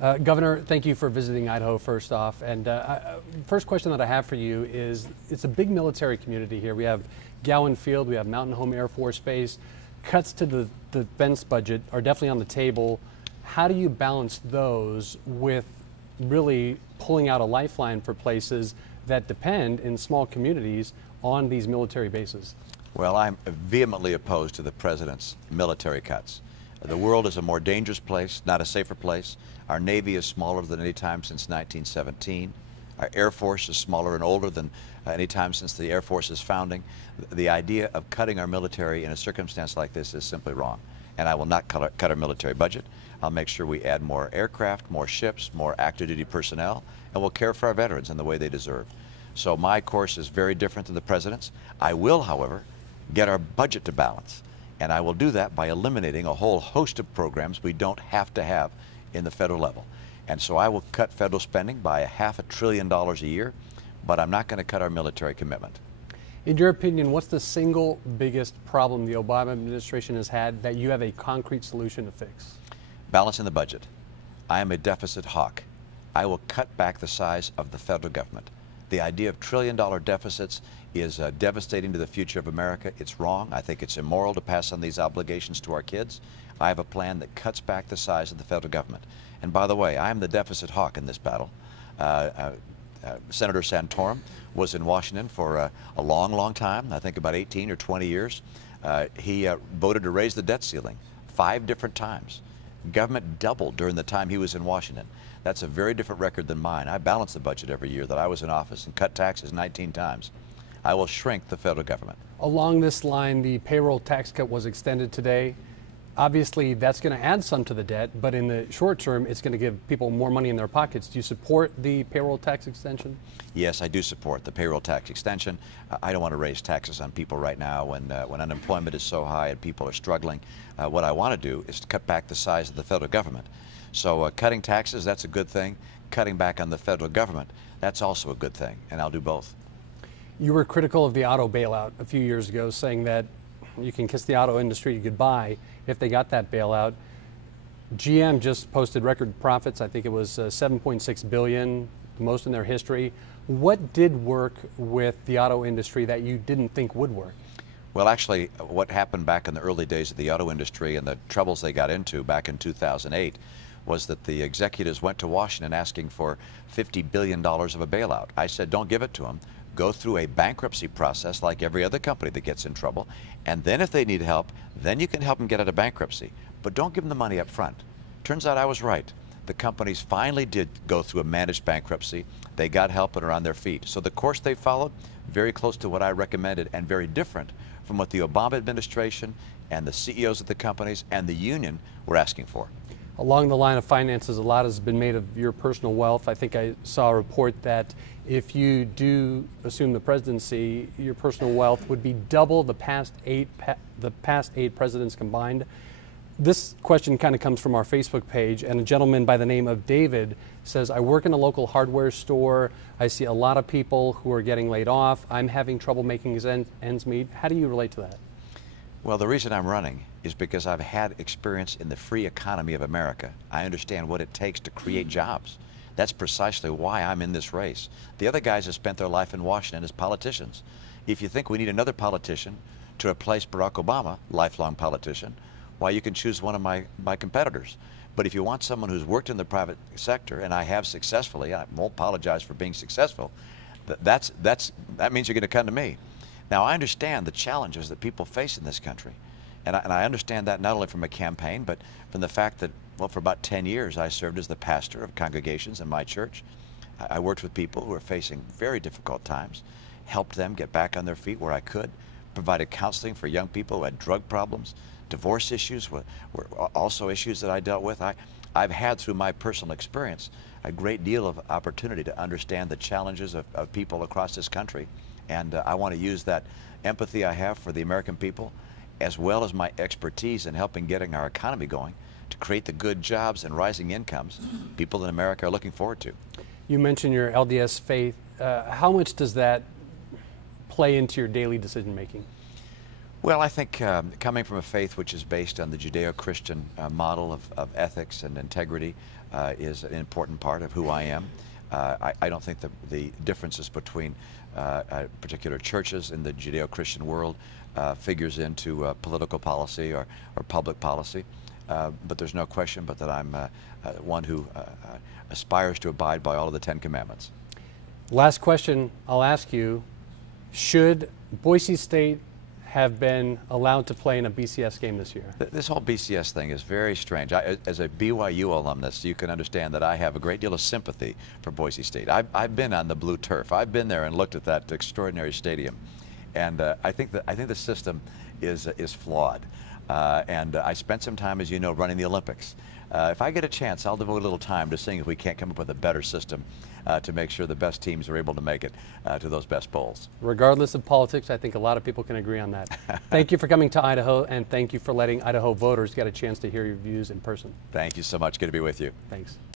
Governor, thank you for visiting Idaho first off. And first question that I have for you is, it's a big military community here. We have Gowan Field, we have Mountain Home Air Force Base. Cuts to the defense budget are definitely on the table. How do you balance those with really pulling out a lifeline for places that depend in small communities on these military bases? Well, I'm vehemently opposed to the president's military cuts. The world is a more dangerous place, not a safer place. Our Navy is smaller than any time since 1917. Our Air Force is smaller and older than any time since the Air Force's founding. The idea of cutting our military in a circumstance like this is simply wrong. And I will not cut our military budget. I'll make sure we add more aircraft, more ships, more active duty personnel, and we'll care for our veterans in the way they deserve. So my course is very different than the president's. I will, however, get our budget to balance. And I will do that by eliminating a whole host of programs we don't have to have in the federal level. And so I will cut federal spending by $500 billion a year, but I'm not going to cut our military commitment. In your opinion, what's the single biggest problem the Obama administration has had that you have a concrete solution to fix? Balancing the budget. I am a deficit hawk. I will cut back the size of the federal government. The idea of trillion-dollar deficits is devastating to the future of America. It's wrong. I think it's immoral to pass on these obligations to our kids. I have a plan that cuts back the size of the federal government. And by the way, I am the deficit hawk in this battle. Senator Santorum was in Washington for a long, long time, I think about 18 or 20 years. He voted to raise the debt ceiling 5 different times. Government doubled during the time he was in Washington. That's a very different record than mine. I balanced the budget every year that I was in office and cut taxes 19 times. I will shrink the federal government. Along this line, the payroll tax cut was extended today. Obviously, that's going to add some to the debt, but in the short term, it's going to give people more money in their pockets. Do you support the payroll tax extension? Yes, I do support the payroll tax extension. I don't want to raise taxes on people right now when unemployment is so high and people are struggling. What I want to do is to cut back the size of the federal government. So cutting taxes, that's a good thing. Cutting back on the federal government, that's also a good thing, and I'll do both. You were critical of the auto bailout a few years ago, saying that you can kiss the auto industry goodbye if they got that bailout. GM just posted record profits. I think it was $7.6 billion, the most in their history. What did work with the auto industry that you didn't think would work? Well, actually, what happened back in the early days of the auto industry and the troubles they got into back in 2008 was that the executives went to Washington asking for $50 billion of a bailout. I said, don't give it to them. Go through a bankruptcy process like every other company that gets in trouble, and then if they need help, then you can help them get out of bankruptcy. But don't give them the money up front. Turns out I was right. The companies finally did go through a managed bankruptcy. They got help and are on their feet. So the course they followed, very close to what I recommended and very different from what the Obama administration and the CEOs of the companies and the union were asking for. Along the line of finances, a lot has been made of your personal wealth. I think I saw a report that if you do assume the presidency, your personal wealth would be double the past eight presidents combined. This question kind of comes from our Facebook page, and a gentleman by the name of David says, I work in a local hardware store. I see a lot of people who are getting laid off. I'm having trouble making ends meet. How do you relate to that? Well, the reason I'm running is because I've had experience in the free economy of America. I understand what it takes to create jobs. That's precisely why I'm in this race. The other guys have spent their life in Washington as politicians. If you think we need another politician to replace Barack Obama, lifelong politician, why, you can choose one of my competitors. But if you want someone who's worked in the private sector, and I have successfully, I won't apologize for being successful, that means you're going to come to me. Now, I understand the challenges that people face in this country. And I understand that not only from a campaign, but from the fact that, well, for about 10 years, I served as the pastor of congregations in my church. I worked with people who were facing very difficult times, helped them get back on their feet where I could, provided counseling for young people who had drug problems. Divorce issues were also issues that I dealt with. I've had, through my personal experience, a great deal of opportunity to understand the challenges of people across this country. And I want to use that empathy I have for the American people, as well as my expertise in helping getting our economy going, to create the good jobs and rising incomes people in America are looking forward to. You mentioned your LDS faith. How much does that play into your daily decision making? Well, I think coming from a faith which is based on the Judeo-Christian model of ethics and integrity is an important part of who I am. I don't think the differences between particular churches in the Judeo-Christian world figures into political policy or public policy. But there's no question but that I'm one who aspires to abide by all of the 10 Commandments. Last question I'll ask you, should Boise State have been allowed to play in a BCS game this year? This whole BCS thing is very strange. As a BYU alumnus, you can understand that I have a great deal of sympathy for Boise State. I've been on the blue turf. I've been there and looked at that extraordinary stadium, and I think the system is flawed. And I spent some time, as you know, running the Olympics. If I get a chance, I'll devote a little time to seeing if we can't come up with a better system to make sure the best teams are able to make it to those best bowls. Regardless of politics, I think a lot of people can agree on that. Thank you for coming to Idaho, and thank you for letting Idaho voters get a chance to hear your views in person. Thank you so much. Good to be with you. Thanks.